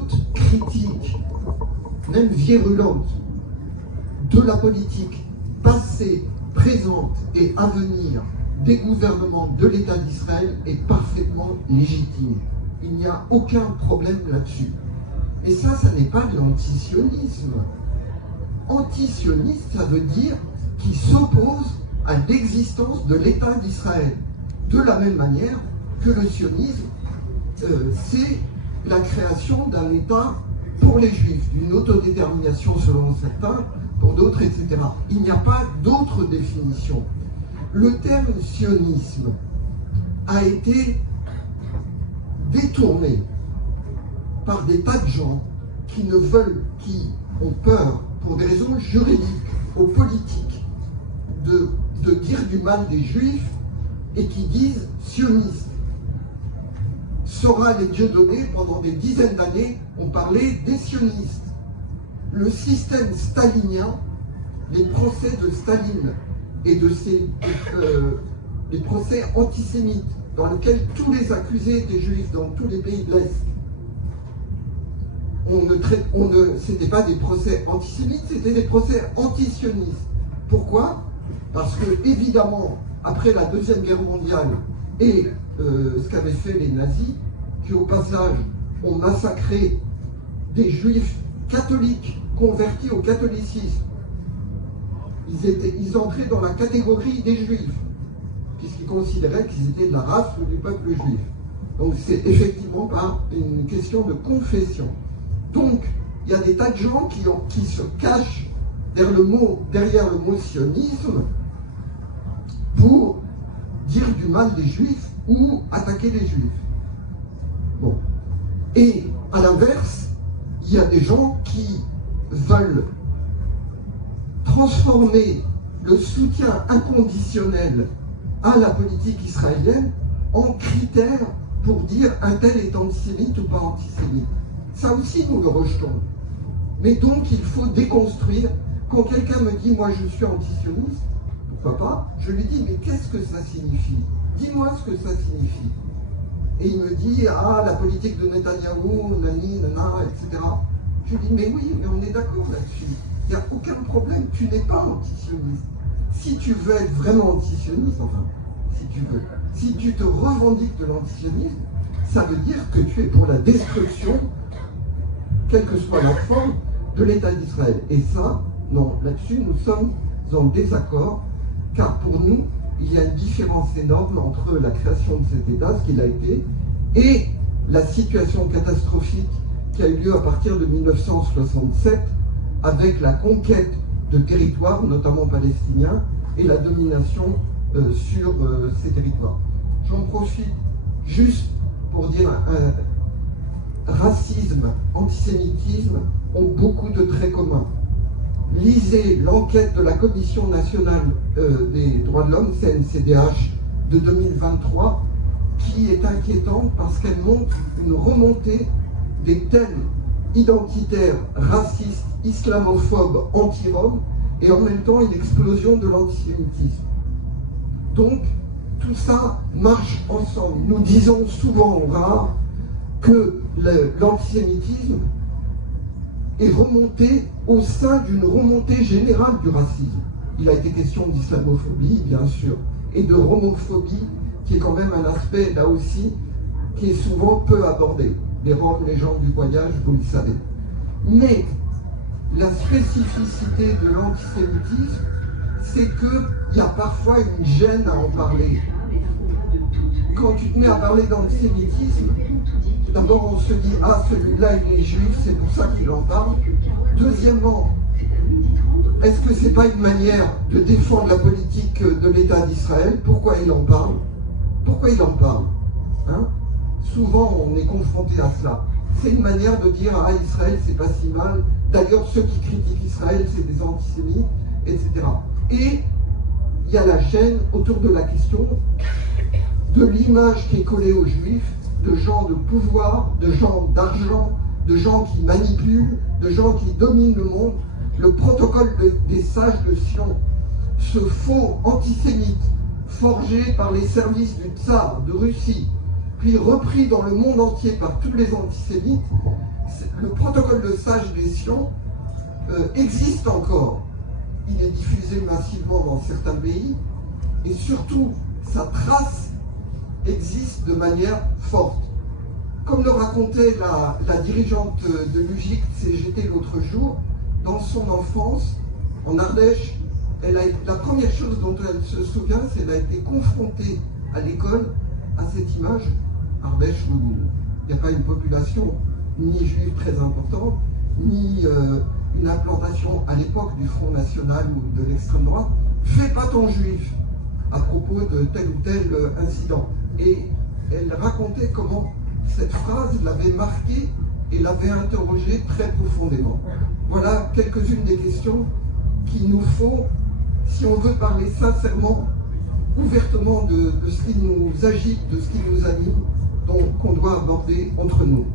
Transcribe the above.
toute critique, même virulente, de la politique passée, présente et à venir des gouvernements de l'État d'Israël est parfaitement légitime. Il n'y a aucun problème là-dessus. Et ça n'est pas de l'antisionisme. Antisioniste, ça veut dire qu'il s'oppose à l'existence de l'État d'Israël. De la même manière que le sionisme, c'est la création d'un État pour les Juifs, d'une autodétermination selon certains, pour d'autres, etc. Il n'y a pas d'autre définition. Le terme sionisme a été détourné par des tas de gens qui ont peur, pour des raisons juridiques ou politiques, de dire du mal des Juifs et qui disent sionistes. Sora, les Dieudonné, pendant des dizaines d'années, ont parlé des sionistes. Le système stalinien, les procès de Staline et de les procès antisémites, dans lesquels tous les accusés des Juifs dans tous les pays de l'Est, c'était pas des procès antisémites, c'était des procès antisionistes. Pourquoi? Parce que, évidemment, après la Deuxième Guerre mondiale et ce qu'avaient fait les nazis, qui au passage ont massacré des Juifs catholiques convertis au catholicisme, ils entraient dans la catégorie des Juifs, puisqu'ils considéraient qu'ils étaient de la race ou du peuple juif. Donc c'est effectivement pas une question de confession. Donc il y a des tas de gens qui se cachent derrière le mot sionisme pour dire du mal des Juifs ou attaquer les Juifs. Bon. Et à l'inverse, il y a des gens qui veulent transformer le soutien inconditionnel à la politique israélienne en critère pour dire un tel est antisémite ou pas antisémite. Ça aussi, nous le rejetons. Mais donc, il faut déconstruire. Quand quelqu'un me dit « moi, je suis antisioniste », pourquoi pas, je lui dis « mais qu'est-ce que ça signifie? Dis-moi ce que ça signifie. » Et il me dit « ah, la politique de Netanyahou, nani, nana, etc. » Je lui dis « mais oui, mais on est d'accord là-dessus. Il n'y a aucun problème, tu n'es pas antisioniste. Si tu veux être vraiment antisioniste, enfin, si tu veux, si tu te revendiques de l'antisionisme, ça veut dire que tu es pour la destruction, quelle que soit la forme, de l'État d'Israël. Et ça, non, là-dessus, nous sommes en désaccord, car pour nous, il y a une différence énorme entre la création de cet État, ce qu'il a été, et la situation catastrophique qui a eu lieu à partir de 1967, avec la conquête de territoires, notamment palestiniens, et la domination sur ces territoires. J'en profite juste pour dire racisme, antisémitisme ont beaucoup de traits communs. Lisez l'enquête de la Commission nationale des droits de l'homme, CNCDH, de 2023, qui est inquiétante parce qu'elle montre une remontée des thèmes identitaires, racistes, islamophobes, anti-roms, et en même temps une explosion de l'antisémitisme. Donc, tout ça marche ensemble. Nous disons souvent, rare, que l'antisémitisme est remonté au sein d'une remontée générale du racisme. Il a été question d'islamophobie, bien sûr, et de romophobie, qui est quand même un aspect, là aussi, qui est souvent peu abordé. Les Roms, les gens du voyage, vous le savez. Mais la spécificité de l'antisémitisme, c'est qu'il y a parfois une gêne à en parler. Quand tu te mets à parler d'antisémitisme, d'abord on se dit « ah, celui-là il est juif, c'est pour ça qu'il en parle ». Deuxièmement, est-ce que c'est pas une manière de défendre la politique de l'État d'Israël? Pourquoi il en parle? Pourquoi il en parle, hein? Souvent on est confronté à cela. C'est une manière de dire « ah, Israël c'est pas si mal ». D'ailleurs ceux qui critiquent Israël c'est des antisémites, etc. Et il y a la gêne autour de la question de l'image qui est collée aux Juifs, de gens de pouvoir, de gens d'argent, de gens qui manipulent, de gens qui dominent le monde. Le protocole des sages de Sion, ce faux antisémite forgé par les services du tsar de Russie puis repris dans le monde entier par tous les antisémites, le protocole de sage des Sions existe encore. Il est diffusé massivement dans certains pays, et surtout, sa trace existe de manière forte. Comme le racontait la dirigeante de l'UJIC-CGT l'autre jour, dans son enfance, en Ardèche, la première chose dont elle se souvient, c'est qu'elle a été confrontée à l'école à cette image. Ardèche, où il n'y a pas une population ni juive très importante, ni une implantation à l'époque du Front National ou de l'extrême droite. Fais pas ton juif, à propos de tel ou tel incident. Et elle racontait comment cette phrase l'avait marquée et l'avait interrogée très profondément. Voilà quelques-unes des questions qu'il nous faut, si on veut parler sincèrement, ouvertement de ce qui nous agite, de ce qui nous anime, qu'on doit aborder entre nous.